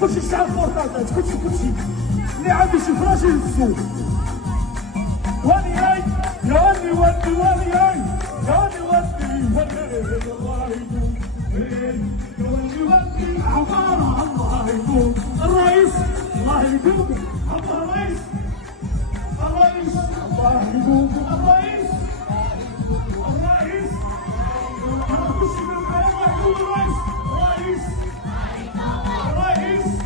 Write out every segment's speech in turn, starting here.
خش الشعب فورتات خش اللي عنده شي فراش يلبسوه واني هاي يا ولي ودي واني هاي يا ولي ودي ودي الله يدوم يا ولي ودي عبارة الله يدوم الرئيس الله يدوم الرئيس الرئيس الله يدوم الرئيس الرئيس انا خش من الله يدوم الرئيس الرئيس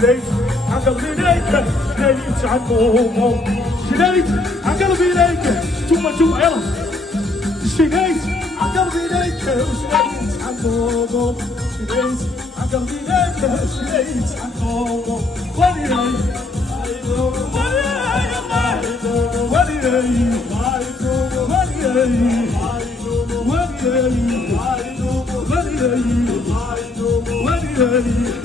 جليت عقلبي ليك جليت عنهم جليت عقلبي ليك ثم يلا جليت عقلبي ليك وجليت عنهم جليت عقلبي ليك جليت عنهم ولي ولي